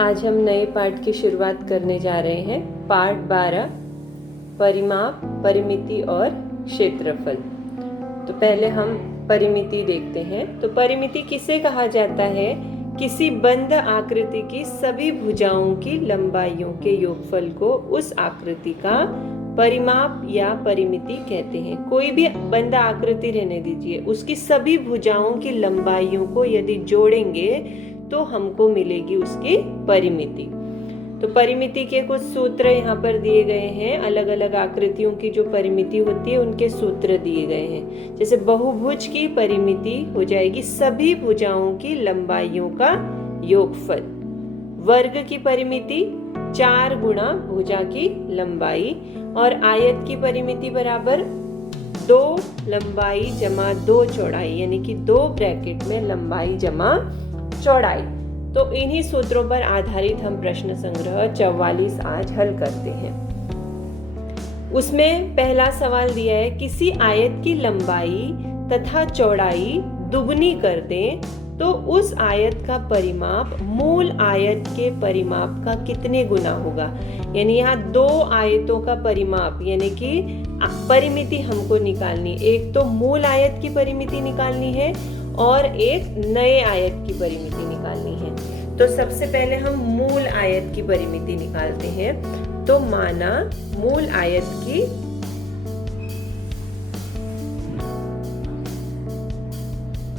आज हम नए पाठ की शुरुआत करने जा रहे हैं। पाठ 12, परिमाप, परिमिति और क्षेत्रफल। तो पहले हम परिमिति देखते हैं। तो परिमिति किसे कहा जाता है? किसी बंद आकृति की सभी भुजाओं की लंबाइयों के योगफल को उस आकृति का परिमाप या परिमिति कहते हैं। कोई भी बंद आकृति रहने दीजिए, उसकी सभी भुजाओं की लंबाइयों को यदि जोड़ेंगे तो हमको मिलेगी उसकी परिमिति। तो परिमिति के कुछ सूत्र यहाँ पर दिए गए हैं। अलग अलग आकृतियों की जो परिमिति होती है उनके सूत्र दिए गए हैं। जैसे बहुभुज की परिमिति हो जाएगी सभी भुजाओं की लंबाइयों का योगफल। वर्ग की परिमिति 4 गुणा भुजा की लंबाई। और आयत की परिमिति बराबर 2 लंबाई जमा 2 चौड़ाई, यानी कि 2 ब्रैकेट में लंबाई जमा चौड़ाई। तो इन्हीं सूत्रों पर आधारित हम प्रश्न संग्रह 44 आज हल करते हैं। उसमें पहला सवाल दिया है, किसी आयत की लंबाई तथा चौड़ाई दुगनी कर दें तो उस आयत का परिमाप मूल आयत के परिमाप का कितने गुना होगा। यानी यहाँ 2 आयतों का परिमाप यानी कि परिमिति हमको निकालनी। एक तो मूल आयत की परिमिति निकालनी है और एक नए आयत की परिमिति निकालनी है। तो सबसे पहले हम मूल आयत की परिमिति निकालते हैं। तो माना मूल आयत की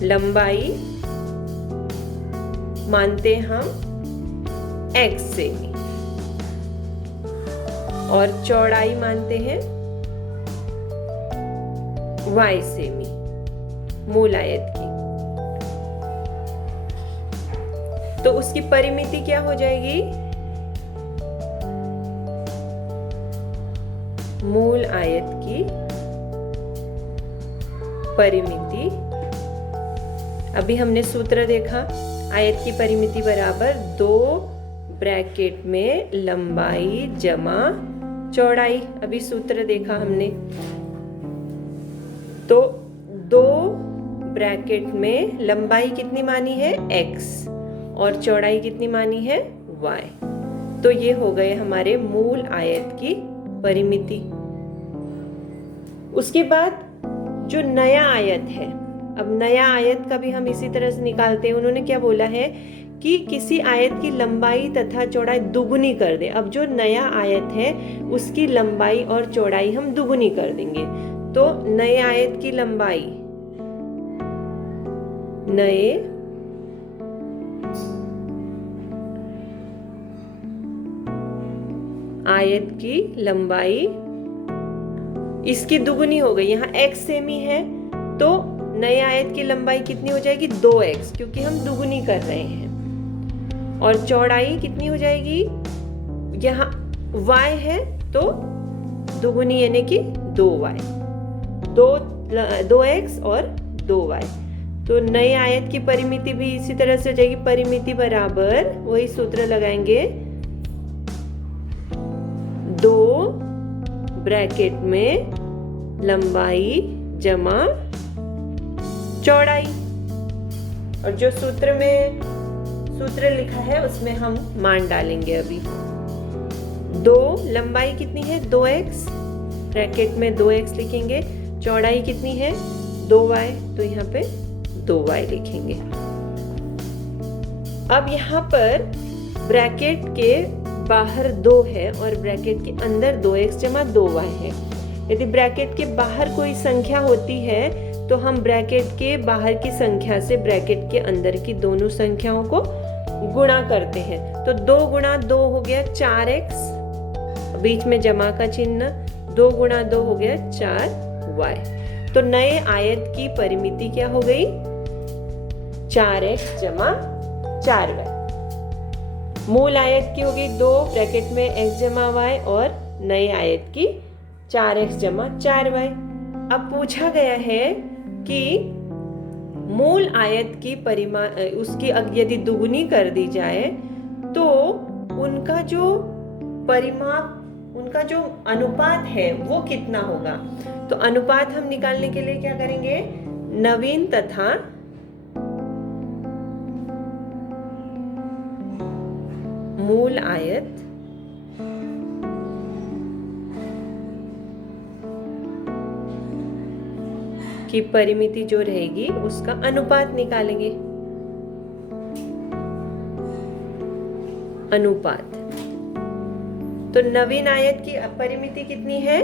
लंबाई मानते हम x सेमी और चौड़ाई मानते हैं y सेमी मूल आयत की। तो उसकी परिमिति क्या हो जाएगी? मूल आयत की परिमिति, अभी हमने सूत्र देखा, आयत की परिमिति बराबर 2 ब्रैकेट में लंबाई जमा चौड़ाई। अभी सूत्र देखा हमने। तो 2 ब्रैकेट में लंबाई कितनी मानी है? x और चौड़ाई कितनी मानी है? y। तो ये हो गए हमारे मूल आयत की परिमिति। उसके बाद जो नया आयत है, अब नया आयत का भी हम इसी तरह से निकालते हैं। उन्होंने क्या बोला है कि किसी आयत की लंबाई तथा चौड़ाई दुगुनी कर दे। अब जो नया आयत है उसकी लंबाई और चौड़ाई हम दुगुनी कर देंगे। तो नए आयत की लंबाई, नए आयत की लंबाई इसकी दुगुनी हो गई। यहाँ x सेमी है तो नए आयत की लंबाई कितनी हो जाएगी? 2x, क्योंकि हम दुगुनी कर रहे हैं। और चौड़ाई कितनी हो जाएगी? यहाँ y है तो दुगुनी यानी कि 2y, 2x और 2y। तो नए आयत की परिमिति भी इसी तरह से हो जाएगी। परिमिति बराबर वही सूत्र लगाएंगे, 2 ब्रैकेट में लंबाई जमा चौड़ाई। और जो सूत्र लिखा है उसमें हम मान डालेंगे। अभी 2 लंबाई कितनी है? 2x, ब्रैकेट में 2x लिखेंगे। चौड़ाई कितनी है? 2y, तो यहाँ पे 2y लिखेंगे। अब यहाँ पर ब्रैकेट के बाहर 2 है और ब्रैकेट के अंदर 2x जमा 2y है। यदि ब्रैकेट के बाहर कोई संख्या होती है तो हम ब्रैकेट के बाहर की संख्या से ब्रैकेट के अंदर की दोनों संख्याओं को गुणा करते हैं। तो 2 गुणा 2 हो गया 4x, बीच में जमा का चिन्ह, 2 गुणा 2 हो गया 4y। तो नए आयत की परिमिति क्या हो गई? 4x जमा 4y। मूल आयत की होगी 2 ब्रैकेट में x जमा y और नए आयत की 4x जमा 4y। अब पूछा गया है कि मूल आयत की उसकी यदि दुगुनी कर दी जाए तो उनका जो परिमाप, उनका जो अनुपात है वो कितना होगा। तो अनुपात हम निकालने के लिए क्या करेंगे? नवीन तथा मूल आयत की परिमिति जो रहेगी उसका अनुपात निकालेंगे। अनुपात, तो नवीन आयत की परिमिति कितनी है?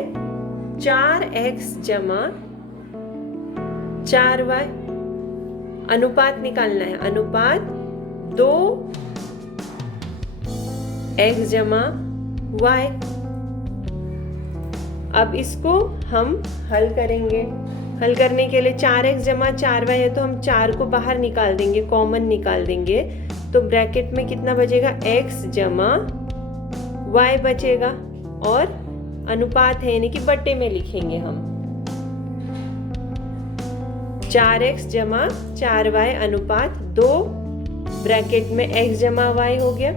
4x जमा 4y। अनुपात निकालना है, अनुपात 2x जमा y। अब इसको हम हल करेंगे। हल करने के लिए 4x जमा 4y है तो हम 4 को बाहर निकाल देंगे, कॉमन निकाल देंगे, तो ब्रैकेट में कितना बचेगा? x जमा y बचेगा, और अनुपात है यानी कि बट्टे में लिखेंगे हम। 4x जमा 4y अनुपात 2 ब्रैकेट में x जमा y हो गया।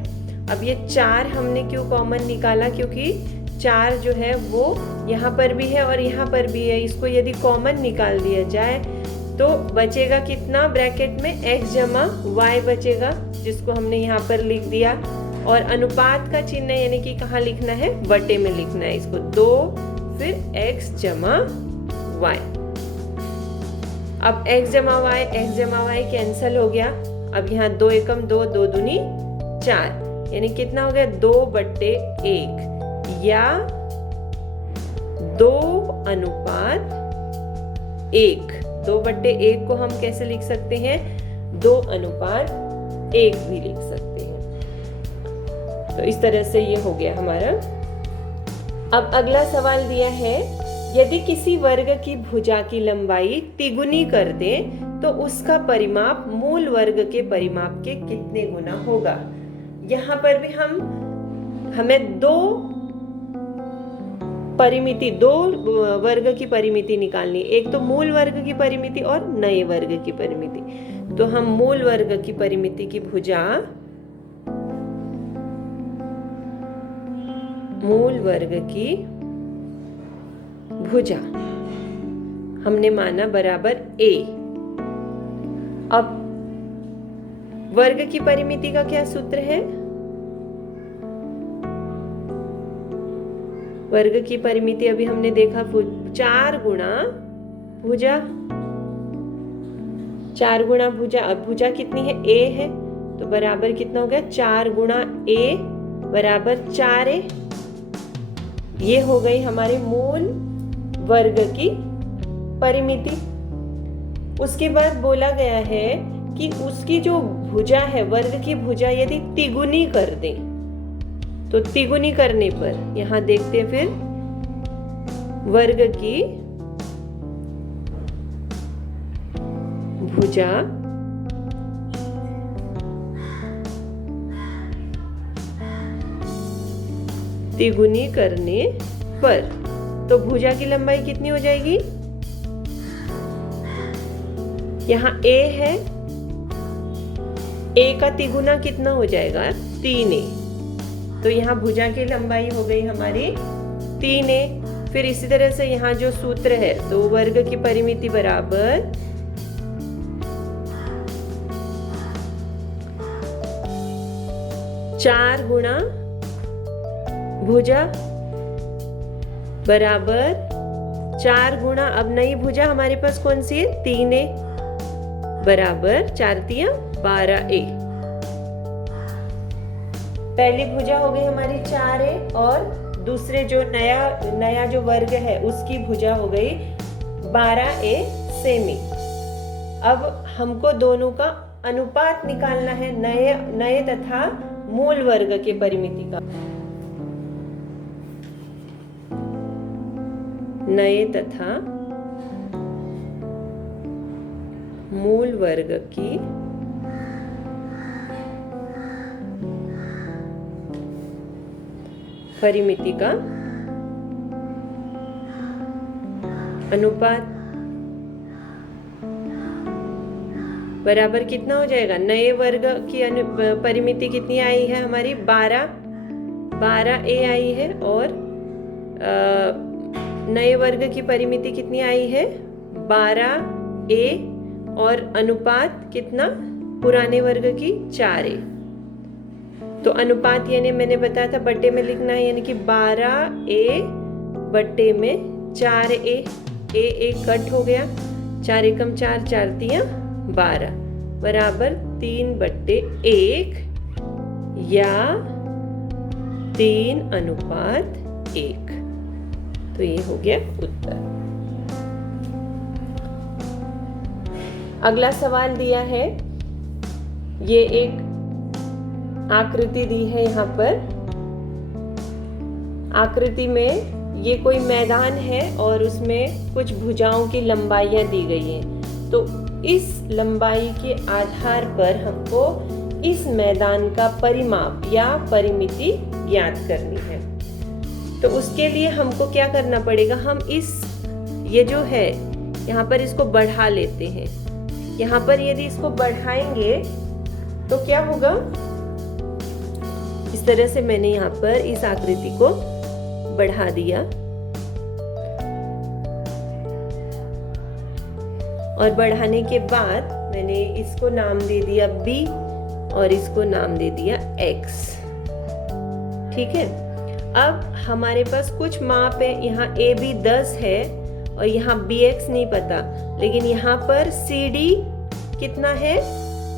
अब ये 4 हमने क्यों कॉमन निकाला? क्योंकि 4 जो है वो यहाँ पर भी है और यहाँ पर भी है। इसको यदि कॉमन निकाल दिया जाए तो बचेगा कितना? ब्रैकेट में x जमा y बचेगा, जिसको हमने यहाँ पर लिख दिया। और अनुपात का चिन्ह यानी कि कहाँ लिखना है? बटे में लिखना है इसको। 2 फिर x जमा y। अब x जमा y कैंसल हो गया। अब यहाँ 2 एकम 2, 2 दूनी 4, यानी कितना हो गया? 2/1 या 2 अनुपात 1। 2/1 को हम कैसे लिख सकते हैं? 2 अनुपात 1 भी लिख सकते हैं। तो इस तरह से ये हो गया हमारा। अब अगला सवाल दिया है, यदि किसी वर्ग की भुजा की लंबाई तिगुनी कर दें तो उसका परिमाप मूल वर्ग के परिमाप के कितने गुना होगा? यहाँ पर भी हमें दो वर्ग की परिमिति निकालनी। एक तो मूल वर्ग की परिमिति और नए वर्ग की परिमिति। तो हम मूल वर्ग की परिमिति की भुजा, मूल वर्ग की भुजा हमने माना बराबर a। अब वर्ग की परिमिति का क्या सूत्र है? वर्ग की परिमिति अभी हमने देखा 4 गुणा भुजा। 4 गुणा भुजा। अब भुजा कितनी है? a है, तो बराबर कितना हो गया? 4 गुणा a बराबर 4a। ये हो गई हमारे मूल वर्ग की परिमिति। उसके बाद बोला गया है कि उसकी जो भुजा है, वर्ग की भुजा यदि तिगुनी कर दें, तो तिगुनी करने पर यहां देखते हैं फिर वर्ग की भुजा तिगुनी करने पर, तो भुजा की लंबाई कितनी हो जाएगी? यहाँ a है, a का तिगुना कितना हो जाएगा? 3a। तो यहाँ भुजा की लंबाई हो गई हमारी 3a। फिर इसी तरह से यहाँ जो सूत्र है, तो वर्ग की परिमिति बराबर 4 गुणा भुजा बराबर 4 गुणा, अब नई भुजा हमारे पास कौन सी है? 3a बराबर 4 तिया 12a। पहली भुजा हो गई हमारी 4a और दूसरे जो नया जो वर्ग है उसकी भुजा हो गई 12a सेमी। अब हमको दोनों का अनुपात निकालना है, नए तथा मूल वर्ग के परिमिति का। नए तथा मूल वर्ग की परिमिति का अनुपात बराबर कितना हो जाएगा? नए वर्ग की परिमिति कितनी आई है हमारी? 12a आई है, और नए वर्ग की परिमिति कितनी आई है? 12a, और अनुपात कितना? पुराने वर्ग की 4a। तो अनुपात यानी मैंने बताया था बट्टे में लिखना है, यानी कि 12a बट्टे में 4a, ए कट हो गया, 4 एकम 4, 4 तियां 12 बराबर 3/1 या 3:1। तो ये हो गया उत्तर। अगला सवाल दिया है, ये एक आकृति दी है। यहाँ पर आकृति में ये कोई मैदान है और उसमें कुछ भुजाओं की लंबाइयाँ दी गई हैं। तो इस लंबाई के आधार पर हमको इस मैदान का परिमाप या परिमिति ज्ञात करनी है। तो उसके लिए हमको क्या करना पड़ेगा, हम ये जो है यहाँ पर इसको बढ़ा लेते हैं। यहाँ पर यदि इसको बढ़ाएंगे तो क्या होगा, इस तरह से मैंने यहाँ पर इस आकृति को बढ़ा दिया और बढ़ाने के बाद मैंने इसको नाम दे दिया b और इसको नाम दे दिया x। ठीक है, अब हमारे पास कुछ माप है, यहाँ AB 10 है और यहाँ BX नहीं पता, लेकिन यहाँ पर CD कितना है,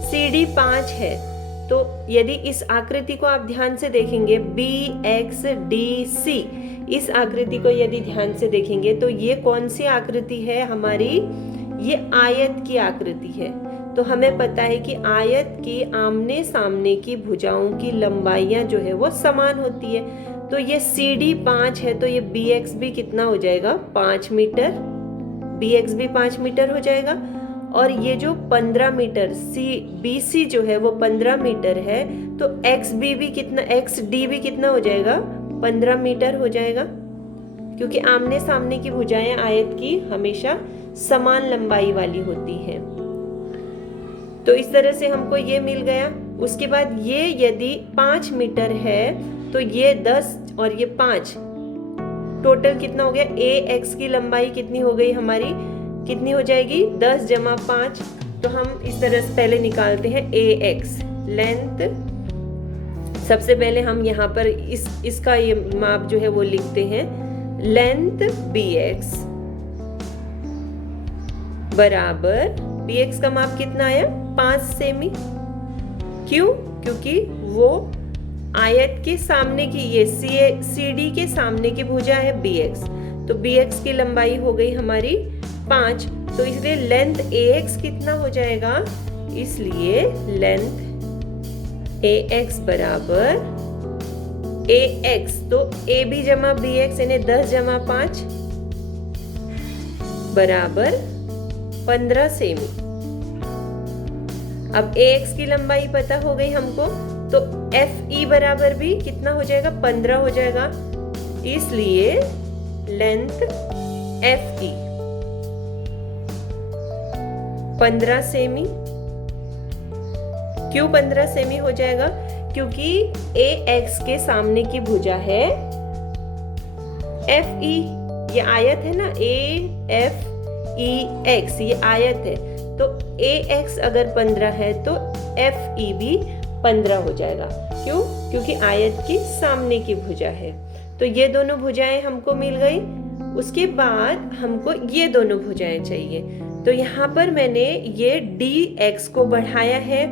CD 5 है। तो यदि इस आकृति को आप ध्यान से देखेंगे BXDC, इस आकृति को यदि ध्यान से देखेंगे तो ये कौन सी आकृति है हमारी, ये आयत की आकृति है। तो हमें पता है कि आयत की आमने सामने की भुजाओं की लंबाइयां जो है वो समान होती है। तो ये CD 5 है तो ये BX भी कितना हो जाएगा, 5 मीटर, BX भी 5 मीटर हो जाएगा। और ये जो 15 मीटर BC जो है वो 15 मीटर है, तो XD भी कितना हो जाएगा, 15 मीटर हो जाएगा, क्योंकि आमने सामने की भुजाएं आयत की हमेशा समान लंबाई वाली होती हैं। तो इस तरह से हमको ये मिल गया। उसके बाद ये यदि 5 मीटर है तो ये 10 और ये 5, टोटल कितना हो गया, AX की लंबाई कितनी हो गई हमारी, कितनी हो जाएगी, 10 जमा 5। तो हम इस तरह से पहले निकालते हैं AX लेंथ। सबसे पहले हम यहाँ पर इसका ये माप जो है वो लिखते हैं, लेंथ BX बराबर, BX का माप कितना आया, 5 सेमी। क्यों, क्योंकि वो आयत के सामने की, ये CD के सामने की भुजा है BX, तो BX की लंबाई हो गई हमारी 5। तो इसलिए लेंथ AX कितना हो जाएगा, इसलिए लेंथ AX बराबर AX, तो AB जमा BX यानी 10 जमा 5 बराबर 15 सेमी। अब AX की लंबाई पता हो गई हमको, तो FE बराबर भी कितना हो जाएगा, 15 हो जाएगा। इसलिए लेंथ FE 15 सेमी। क्यों 15 सेमी हो जाएगा, क्योंकि AX के सामने की भुजा है FE, ये आयत है ना, AFEX ये आयत है, तो AX अगर 15 है तो FE भी 15 हो जाएगा। क्यों, क्योंकि आयत की सामने की भुजा है। तो ये दोनों भुजाएं हमको मिल गई। उसके बाद हमको ये दोनों भुजाएं चाहिए, तो यहाँ पर मैंने ये DX को बढ़ाया है,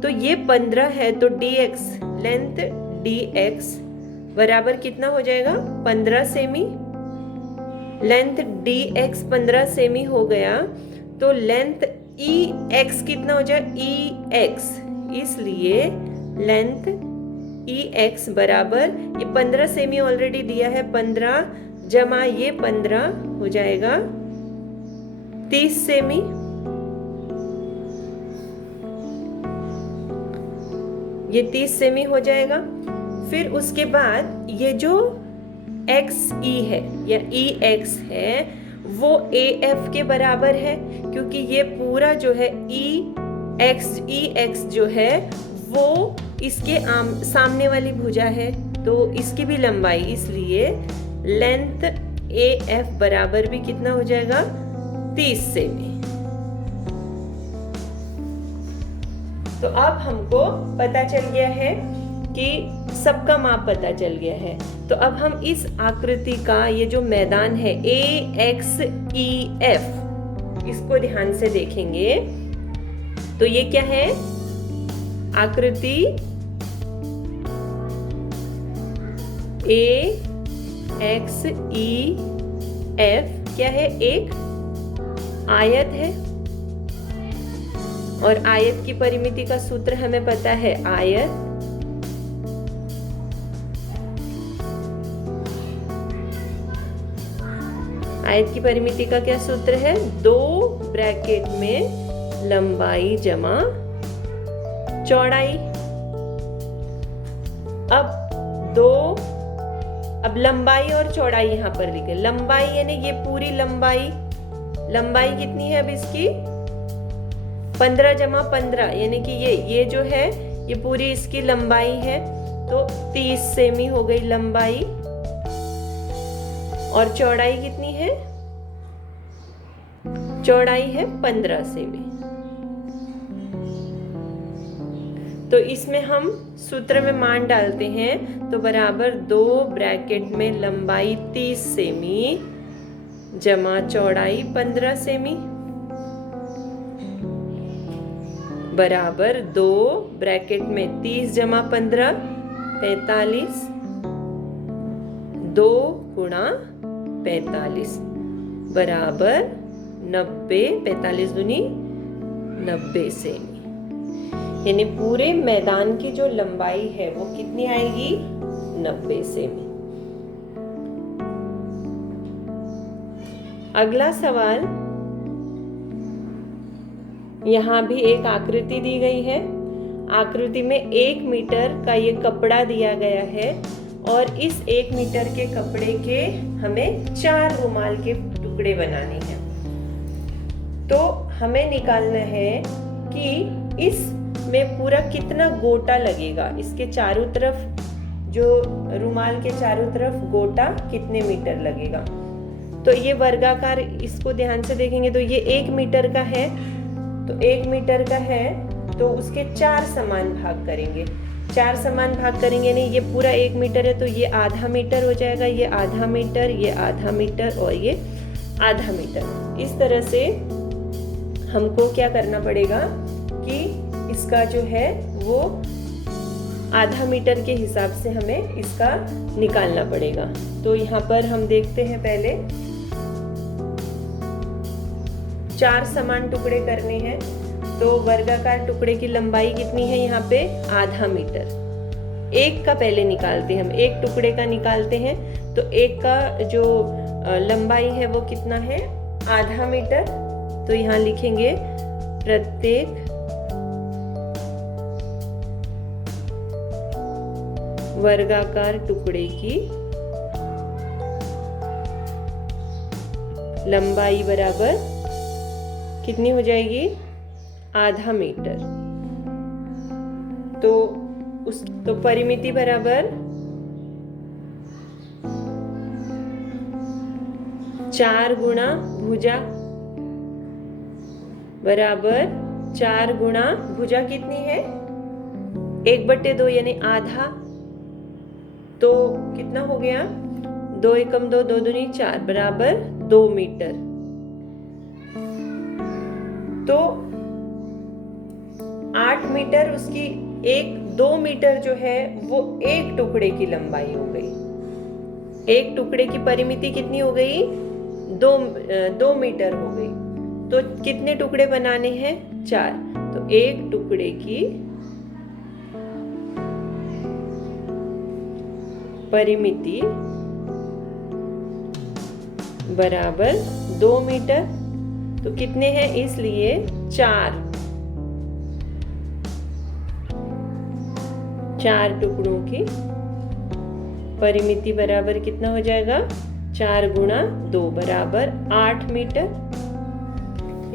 तो ये 15 है, तो DX लेंथ DX बराबर कितना हो जाएगा, 15 सेमी। लेंथ DX 15 सेमी हो गया, तो लेंथ EX कितना हो जाएगा, EX, इसलिए लेंथ EX बराबर, ये 15 सेमी ऑलरेडी दिया है, 15 जमा ये 15 हो जाएगा 30 सेमी। ये 30 सेमी हो जाएगा। फिर उसके बाद ये जो XE है या EX है वो AF के बराबर है, क्योंकि ये पूरा जो है EX जो है वो इसके सामने वाली भुजा है, तो इसकी भी लंबाई, इसलिए लेंथ AF बराबर भी कितना हो जाएगा, 30 सेमी। तो अब हमको पता चल गया है कि सबका माप पता चल गया है। तो अब हम इस आकृति का ये जो मैदान है AXEF, इसको ध्यान से देखेंगे। तो ये क्या है? आकृति AXEF क्या है? एक आयत है, और आयत की परिमिति का सूत्र हमें पता है। आयत की परिमिति का क्या सूत्र है? 2 ब्रैकेट में लंबाई जमा चौड़ाई। अब लंबाई और चौड़ाई यहां पर लिखे। लंबाई यानी ये पूरी लंबाई कितनी है अब इसकी? 15 जमा 15, यानी कि ये जो है ये पूरी इसकी लंबाई है, तो 30 सेमी हो गई लंबाई। और चौड़ाई कितनी है? चौड़ाई है 15 सेमी। तो इसमें हम सूत्र में मान डालते हैं, तो बराबर 2 ब्रैकेट में लंबाई 30 सेमी जमा चौड़ाई 15 सेमी बराबर 2 ब्रैकेट में 30 जमा 15 45, 2 गुणा 45 बराबर 90, 45 दूनी 90 सेमी। यानी पूरे मैदान की जो लंबाई है वो कितनी आएगी? 90 सेमी। अगला सवाल, यहाँ भी एक आकृति दी गई है। आकृति में 1 मीटर का ये कपड़ा दिया गया है, और इस 1 मीटर के कपड़े के हमें 4 रुमाल के टुकड़े बनाने हैं। तो हमें निकालना है कि इसमें पूरा कितना गोटा लगेगा। इसके चारों तरफ, जो रुमाल के चारों तरफ गोटा कितने मीटर लगेगा। तो ये वर्गाकार, इसको ध्यान से देखेंगे तो ये 1 मीटर का है। तो 1 मीटर का है तो उसके 4 समान भाग करेंगे। 4 समान भाग करेंगे, नहीं ये पूरा 1 मीटर है तो ये आधा मीटर हो जाएगा, ये आधा मीटर, ये आधा मीटर और ये आधा मीटर। इस तरह से हमको क्या करना पड़ेगा कि इसका जो है वो आधा मीटर के हिसाब से हमें इसका निकालना पड़ेगा। तो यहाँ पर हम देखते हैं, पहले 4 समान टुकड़े करने हैं। तो वर्गाकार टुकड़े की लंबाई कितनी है यहाँ पे? आधा मीटर। एक का पहले निकालते हैं हम, एक टुकड़े का निकालते हैं। तो एक का जो लंबाई है वो कितना है? आधा मीटर। तो यहाँ लिखेंगे प्रत्येक वर्गाकार टुकड़े की लंबाई बराबर कितनी हो जाएगी? आधा मीटर। तो परिमिति बराबर 4 गुणा भुजा बराबर 4 गुणा भुजा कितनी है? 1/2 यानी आधा। तो कितना हो गया? 2 एकम 2, 2 दूनी 4 बराबर 2 मीटर। तो 8 मीटर उसकी 2 मीटर जो है वो एक टुकड़े की लंबाई हो गई। एक टुकड़े की परिमिति कितनी हो गई? 2 मीटर हो गई। तो कितने टुकड़े बनाने हैं? 4। तो एक टुकड़े की परिमिति बराबर 2 मीटर। तो कितने हैं? इसलिए 4 टुकड़ों की परिमिति बराबर कितना हो जाएगा? 4 गुणा 2 बराबर 8 मीटर।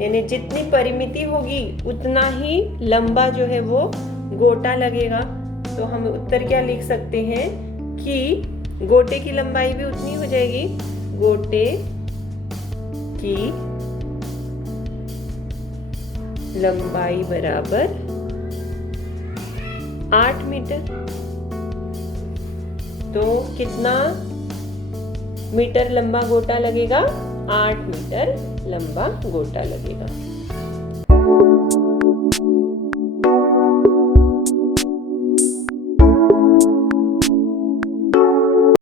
यानी जितनी परिमिति होगी उतना ही लंबा जो है वो गोटा लगेगा। तो हम उत्तर क्या लिख सकते हैं कि गोटे की लंबाई भी उतनी हो जाएगी। गोटे की लंबाई बराबर 8 मीटर। तो कितना मीटर लंबा गोटा लगेगा? 8 मीटर लंबा गोटा लगेगा।